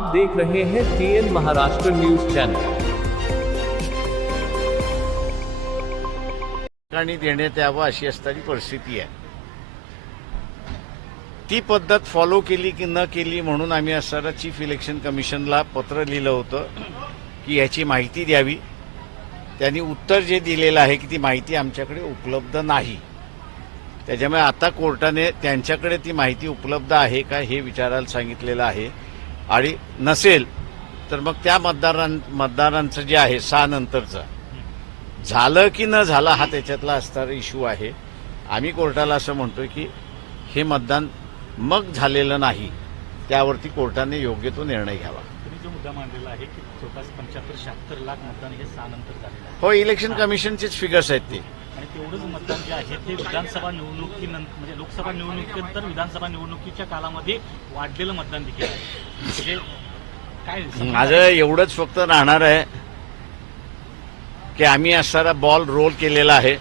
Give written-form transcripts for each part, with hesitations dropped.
आप देख रहे हैं TN महाराष्ट्र न्यूज चैनल। देण्यात यावं अशी असणारी परिस्थिती आहे। ती पद्धत फॉलो केली की न केली म्हणून आम्ही असणारा चीफ इलेक्शन कमिशनला पत्र लिहिलं होतं की याची माहिती द्यावी। त्यांनी उत्तर जे दिलेलं आहे की ती माहिती आमच्याकडे उपलब्ध नाही। त्याच्यामुळे आता कोर्टाने त्यांच्याकडे ती माहिती उपलब्ध आहे का हे विचारायला सांगितलेलं आहे आणि नसेल तर मग त्या मतदारांचं जे आहे 6 नंतरचं झालं की न झालं हा त्याच्यातला असणारा इश्यू आहे। आम्ही कोर्टाला असं म्हणतोय की हे मतदान मग झालेलं नाही, त्यावरती कोर्टाने योग्य तो निर्णय घ्यावा। तुम्ही जो मुद्दा मांडलेला आहे की जवळपास 75-76 लाख मतदान हे 6 नंतर झालेलं आहे। हो, इलेक्शन कमिशनचेच फिगर्स आहेत ते। आणि तेवढंच मतदान जे आहे ते विधानसभा निवडणुकीनंतर म्हणजे लोकसभा निवडणुकीनंतर विधानसभा निवडणुकीच्या कालामध्ये वाढलेलं मतदान देखील आहे। म्हणजे काय माझं एवढंच फक्त राहणार आहे की आम्ही असणारा बॉल रोल केलेला आहे।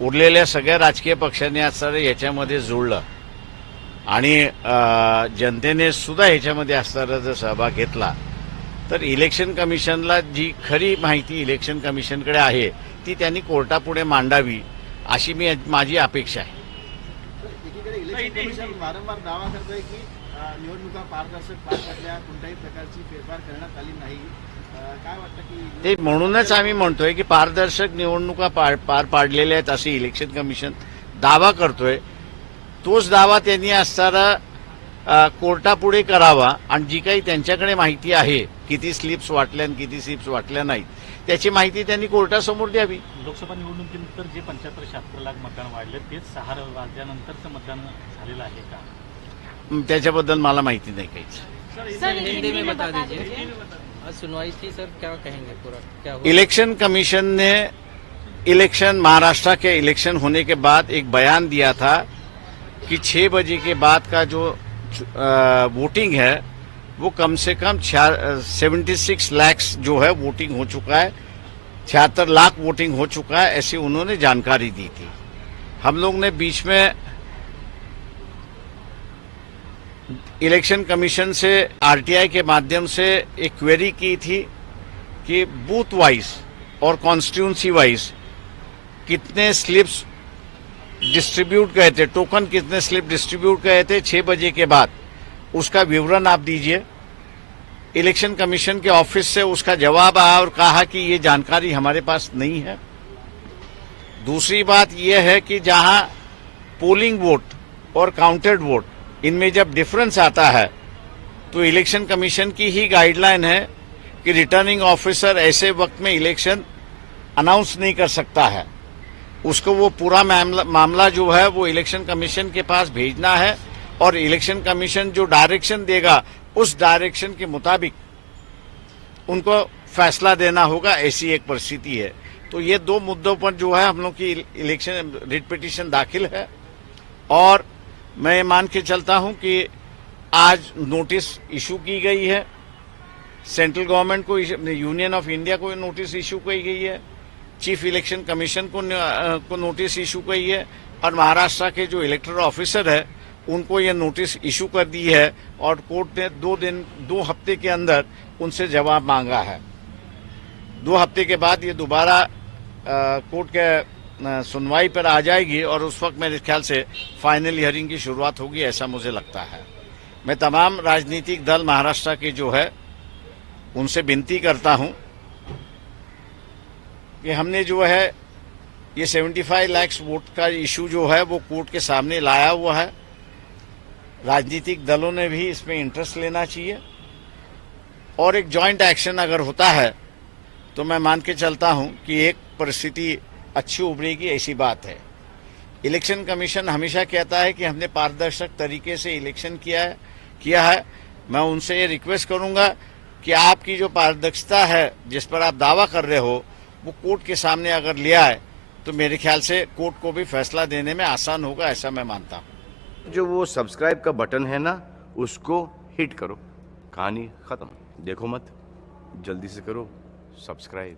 उरलेल्या सगळ्या राजकीय पक्षांनी असणारं याच्यामध्ये जुळलं आणि जनतेने सुद्धा ह्याच्यामध्ये असणारा जर सहभाग घेतला तर इलेक्शन कमिशनला जी खरी माहिती इलेक्शन कमिशनकडे आहे ती त्यांनी कोर्टापुढे मांडावी अशी माझी अपेक्षा आहे। एकीकडे इलेक्शन कमिशन वारंवार दावा करतोय की निवडणुका पारदर्शक पार पडल्या, कोणत्याही प्रकारची फेरफार करण्यात आली नाही। काय वाटतं की ते म्हणूनच आम्ही म्हणतोय की पारदर्शक निवडणुका पार पाडलेल्या आहेत असे इलेक्शन कमिशन दावा करतोय। तोच दावा त्यांनी असणारा कोर्टापुढे करावा आणि जी काही त्यांच्याकडे माहिती आहे किती स्लिप्स वाटल्या आणि किती स्लिप्स वाटल्या नाहीत त्याची माहिती त्यांनी कोर्टासमोर द्यावी। लोकसभा निवडणुकीनंतर जे 75-76 लाख मतदान वाढले तेच 6 राज्यानंतरचं मतदान झालेलं आहे का? त्याच्याबद्दल मला माहिती नाही काहीच। हिंदी में बता दीजिए सुनवाई थी सर, क्या कहेंगे पूरा क्या हुआ? इलेक्शन कमीशन ने महाराष्ट्र के इलेक्शन होने के बाद एक बयान दिया था कि 6 बजे के बाद का जो वोटिंग है वो कम से कम 76 लाख जो है वोटिंग हो चुका है, 76 लाख वोटिंग हो चुका है, ऐसी उन्होंने जानकारी दी थी। हम लोग ने बीच में इलेक्शन कमीशन से आरटीआई के माध्यम से एक क्वेरी की थी कि बूथ वाइज और कॉन्स्टिट्यूंसी वाइज कितने स्लिप्स डिस्ट्रीब्यूट गए थे, टोकन कितने स्लिप डिस्ट्रीब्यूट गए थे 6 बजे के बाद, उसका विवरण आप दीजिए। इलेक्शन कमीशन के ऑफिस से उसका जवाब आया और कहा कि ये जानकारी हमारे पास नहीं है। दूसरी बात यह है कि जहां पोलिंग वोट और काउंटेड वोट इनमें जब डिफरेंस आता है तो इलेक्शन कमीशन की ही गाइडलाइन है कि रिटर्निंग ऑफिसर ऐसे वक्त में इलेक्शन अनाउंस नहीं कर सकता है। उसको वो पूरा मामला जो है वो इलेक्शन कमीशन के पास भेजना है और इलेक्शन कमीशन जो डायरेक्शन देगा उस डायरेक्शन के मुताबिक उनको फैसला देना होगा, ऐसी एक परिस्थिति है। तो ये 2 मुद्दों पर जो है हम लोग की इलेक्शन रिट पिटीशन दाखिल है और मैं मान के चलता हूं कि आज नोटिस इशू की गई है। सेंट्रल गवर्नमेंट को, यूनियन ऑफ इंडिया को नोटिस इशू की गई है, चीफ इलेक्शन कमीशन को नोटिस इशू की है और महाराष्ट्र के जो इलेक्टोरल ऑफिसर है उनको ये नोटिस इशू कर दी है और कोर्ट ने 2 हफ्ते के अंदर उनसे जवाब मांगा है। 2 हफ्ते के बाद ये दोबारा कोर्ट के सुनवाई पर आ जाएगी और उस वक्त मेरे ख्याल से फाइनल हियरिंग की शुरुआत होगी, ऐसा मुझे लगता है। मैं तमाम राजनीतिक दल महाराष्ट्र के जो है उनसे विनती करता हूं कि हमने जो है ये 75 लाख वोट का इशू जो है वो कोर्ट के सामने लाया हुआ है। राजनीतिक दलों ने भी इसमें इंटरेस्ट लेना चाहिए और एक जॉइंट एक्शन अगर होता है तो मैं मान के चलता हूं कि एक परिस्थिति अच्छी उभरेगी, ऐसी बात है। इलेक्शन कमीशन हमेशा कहता है कि हमने पारदर्शक तरीके से इलेक्शन किया है। मैं उनसे ये रिक्वेस्ट करूंगा कि आपकी जो पारदर्शिता है जिस पर आप दावा कर रहे हो वो कोर्ट के सामने अगर ले आए तो मेरे ख्याल से कोर्ट को भी फैसला देने में आसान होगा, ऐसा मैं मानता हूँ। जो वो सब्सक्राइब का बटन है ना उसको हिट करो, कहानी खत्म। देखो मत, जल्दी से करो सब्सक्राइब।